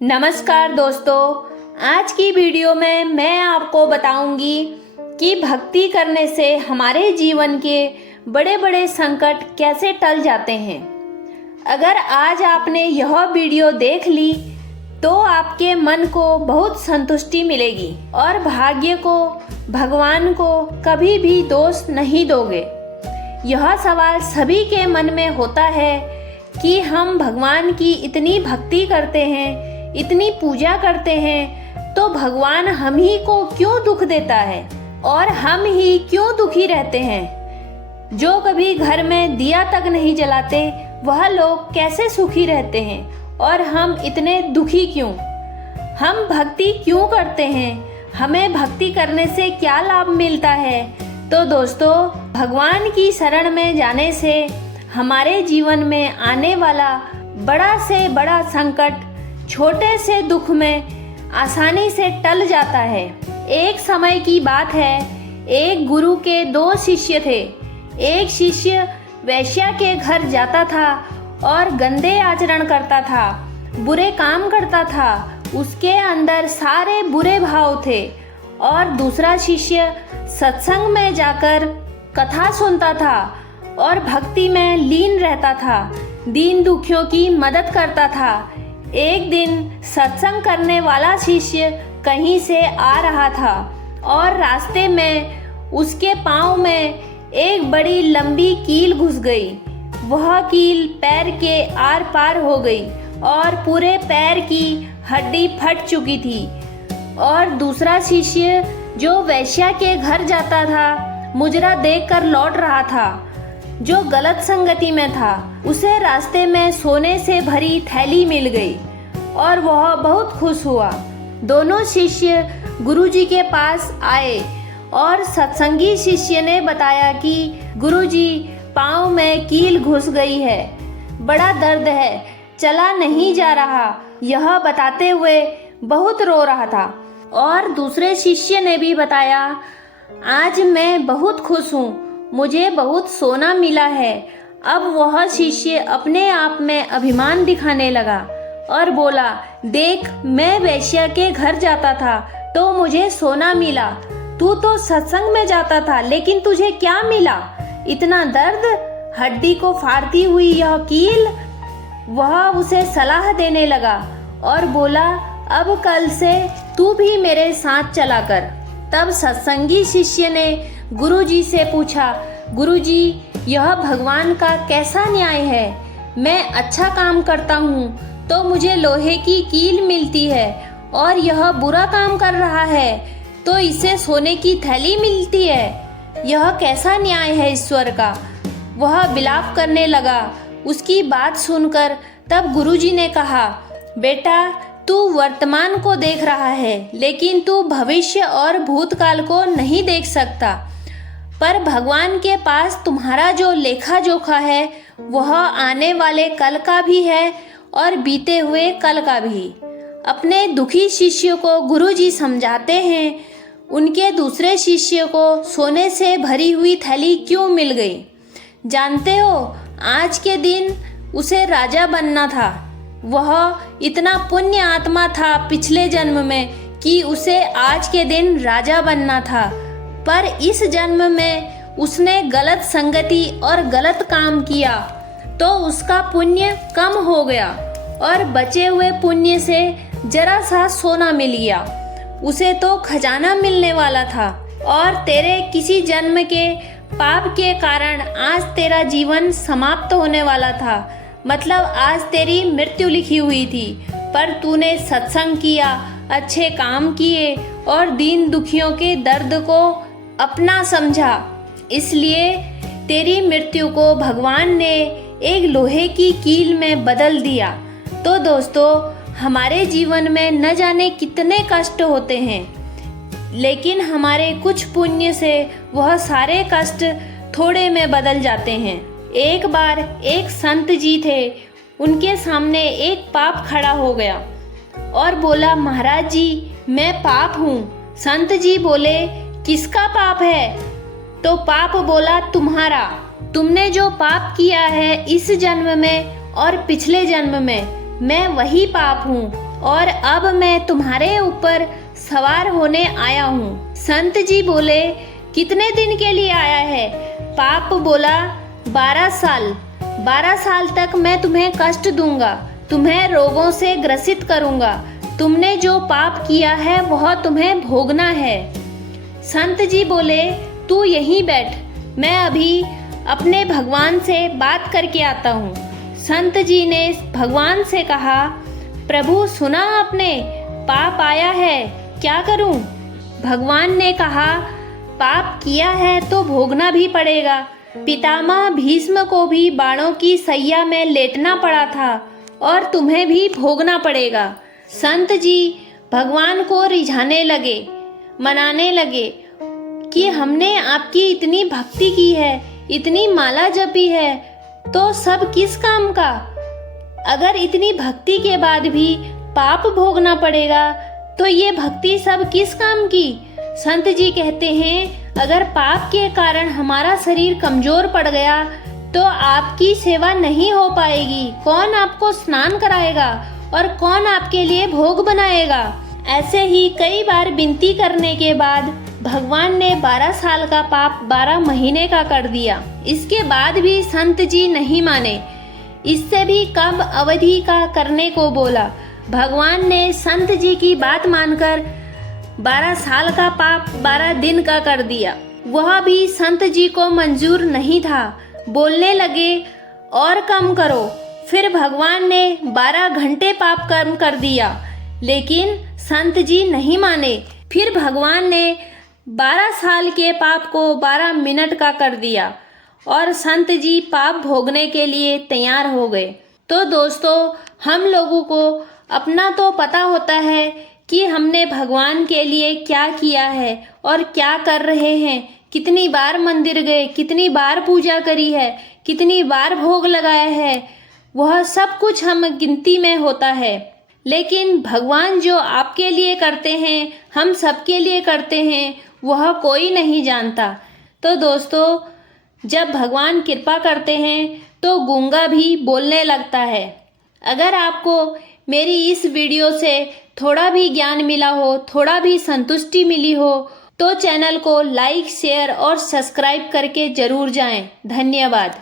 नमस्कार दोस्तों, आज की वीडियो में मैं आपको बताऊंगी कि भक्ति करने से हमारे जीवन के बड़े बड़े संकट कैसे टल जाते हैं। अगर आज आपने यह वीडियो देख ली तो आपके मन को बहुत संतुष्टि मिलेगी और भाग्य को, भगवान को कभी भी दोष नहीं दोगे। यह सवाल सभी के मन में होता है कि हम भगवान की इतनी भक्ति करते हैं, इतनी पूजा करते हैं, तो भगवान हम ही को क्यों दुख देता है और हम ही क्यों दुखी रहते हैं। जो कभी घर में दिया तक नहीं जलाते वह लोग कैसे सुखी रहते हैं और हम इतने दुखी क्यों। हम भक्ति क्यों करते हैं, हमें भक्ति करने से क्या लाभ मिलता है। तो दोस्तों, भगवान की शरण में जाने से हमारे जीवन में आने वाला बड़ा से बड़ा संकट छोटे से दुख में आसानी से टल जाता है। एक समय की बात है, एक गुरु के दो शिष्य थे। एक शिष्य वैश्या के घर जाता था और गंदे आचरण करता था, बुरे काम करता था, उसके अंदर सारे बुरे भाव थे। और दूसरा शिष्य सत्संग में जाकर कथा सुनता था और भक्ति में लीन रहता था, दीन दुखियों की मदद करता था। एक दिन सत्संग करने वाला शिष्य कहीं से आ रहा था और रास्ते में उसके पाँव में एक बड़ी लंबी कील घुस गई। वह कील पैर के आर पार हो गई और पूरे पैर की हड्डी फट चुकी थी। और दूसरा शिष्य जो वैश्या के घर जाता था, मुजरा देखकर लौट रहा था, जो गलत संगति में था, उसे रास्ते में सोने से भरी थैली मिल गई और वह बहुत खुश हुआ। दोनों शिष्य गुरुजी के पास आए और सत्संगी शिष्य ने बताया कि गुरुजी, पाँव में कील घुस गई है, बड़ा दर्द है, चला नहीं जा रहा। यह बताते हुए बहुत रो रहा था। और दूसरे शिष्य ने भी बताया, आज मैं बहुत खुश हूँ, मुझे बहुत सोना मिला है। अब वह शिष्य अपने आप में अभिमान दिखाने लगा और बोला, देख, मैं वैश्या के घर जाता था तो मुझे सोना मिला, तू तो सत्संग में जाता था लेकिन तुझे क्या मिला, इतना दर्द, हड्डी को फाड़ती हुई यह कील। वह उसे सलाह देने लगा और बोला, अब कल से तू भी मेरे साथ चला कर। तब सत्संगी शिष्य ने गुरुजी से पूछा, गुरुजी, यह भगवान का कैसा न्याय है। मैं अच्छा काम करता हूँ तो मुझे लोहे की कील मिलती है और यह बुरा काम कर रहा है तो इसे सोने की थैली मिलती है। यह कैसा न्याय है ईश्वर का। वह विलाप करने लगा। उसकी बात सुनकर तब गुरुजी ने कहा, बेटा, तू वर्तमान को देख रहा है लेकिन तू भविष्य और भूतकाल को नहीं देख सकता। पर भगवान के पास तुम्हारा जो लेखा जोखा है वह आने वाले कल का भी है और बीते हुए कल का भी। अपने दुखी शिष्य को गुरुजी समझाते हैं, उनके दूसरे शिष्य को सोने से भरी हुई थैली क्यों मिल गई। जानते हो, आज के दिन उसे राजा बनना था। वह इतना पुण्य आत्मा था पिछले जन्म में कि उसे आज के दिन राजा बनना था, पर इस जन्म में उसने गलत संगति और गलत काम किया तो उसका पुण्य कम हो गया और बचे हुए पुण्य से जरा सा सोना मिल गया। उसे तो खजाना मिलने वाला था और तेरे किसी जन्म के पाप के कारण आज तेरा जीवन समाप्त होने वाला था। मतलब आज तेरी मृत्यु लिखी हुई थी, पर तूने सत्संग किया, अच्छे काम किए और दीन दुखियों के दर्द को अपना समझा, इसलिए तेरी मृत्यु को भगवान ने एक लोहे की कील में बदल दिया। तो दोस्तों, हमारे जीवन में न जाने कितने कष्ट होते हैं, लेकिन हमारे कुछ पुण्य से वह सारे कष्ट थोड़े में बदल जाते हैं। एक बार एक संत जी थे, उनके सामने एक पाप खड़ा हो गया और बोला, महाराज जी, मैं पाप हूँ। संत जी बोले, किसका पाप है। तो पाप बोला, तुम्हारा। तुमने जो पाप किया है इस जन्म में और पिछले जन्म में, मैं वही पाप हूँ। और अब मैं तुम्हारे ऊपर सवार होने आया हूँ। संत जी बोले, कितने दिन के लिए आया है? पाप बोला, 12 साल। 12 साल तक मैं तुम्हें कष्ट दूंगा, तुम्हें रोगों से ग्रसित करूंगा। तुमने जो पाप किया है वह तुम्हें भोगना है। संत जी बोले, तू यहीं बैठ, मैं अभी अपने भगवान से बात करके आता हूँ। संत जी ने भगवान से कहा, प्रभु सुना आपने, पाप आया है, क्या करूं? भगवान ने कहा, पाप किया है तो भोगना भी पड़ेगा। पितामह भीष्म को भी बाणों की सैया में लेटना पड़ा था और तुम्हें भी भोगना पड़ेगा। संत जी भगवान को रिझाने लगे, मनाने लगे कि हमने आपकी इतनी भक्ति की है, इतनी माला जपी है, तो सब किस काम का? अगर इतनी भक्ति के बाद भी पाप भोगना पड़ेगा तो ये भक्ति सब किस काम की? संत जी कहते हैं, अगर पाप के कारण हमारा शरीर कमजोर पड़ गया तो आपकी सेवा नहीं हो पाएगी। कौन आपको स्नान कराएगा और कौन आपके लिए भोग बनाएगा? ऐसे ही कई बार विनती करने के बाद भगवान ने 12 साल का पाप 12 महीने का कर दिया। इसके बाद भी संत जी नहीं माने, इससे भी कम अवधि का करने को बोला। भगवान ने संत जी की बात मानकर 12 साल का पाप 12 दिन का कर दिया। वह भी संत जी को मंजूर नहीं था। बोलने लगे, और कम करो। फिर भगवान ने 12 घंटे पाप कम कर दिया, लेकिन संत जी नहीं माने। फिर भगवान ने 12 साल के पाप को 12 मिनट का कर दिया और संत जी पाप भोगने के लिए तैयार हो गए। तो दोस्तों, हम लोगों को अपना तो पता होता है कि हमने भगवान के लिए क्या किया है और क्या कर रहे हैं। कितनी बार मंदिर गए, कितनी बार पूजा करी है, कितनी बार भोग लगाया है, वह सब कुछ हम गिनती में होता है। लेकिन भगवान जो आपके लिए करते हैं, हम सबके लिए करते हैं, वह कोई नहीं जानता। तो दोस्तों, जब भगवान कृपा करते हैं तो गूंगा भी बोलने लगता है। अगर आपको मेरी इस वीडियो से थोड़ा भी ज्ञान मिला हो, थोड़ा भी संतुष्टि मिली हो, तो चैनल को लाइक, शेयर और सब्सक्राइब करके जरूर जाएं। धन्यवाद।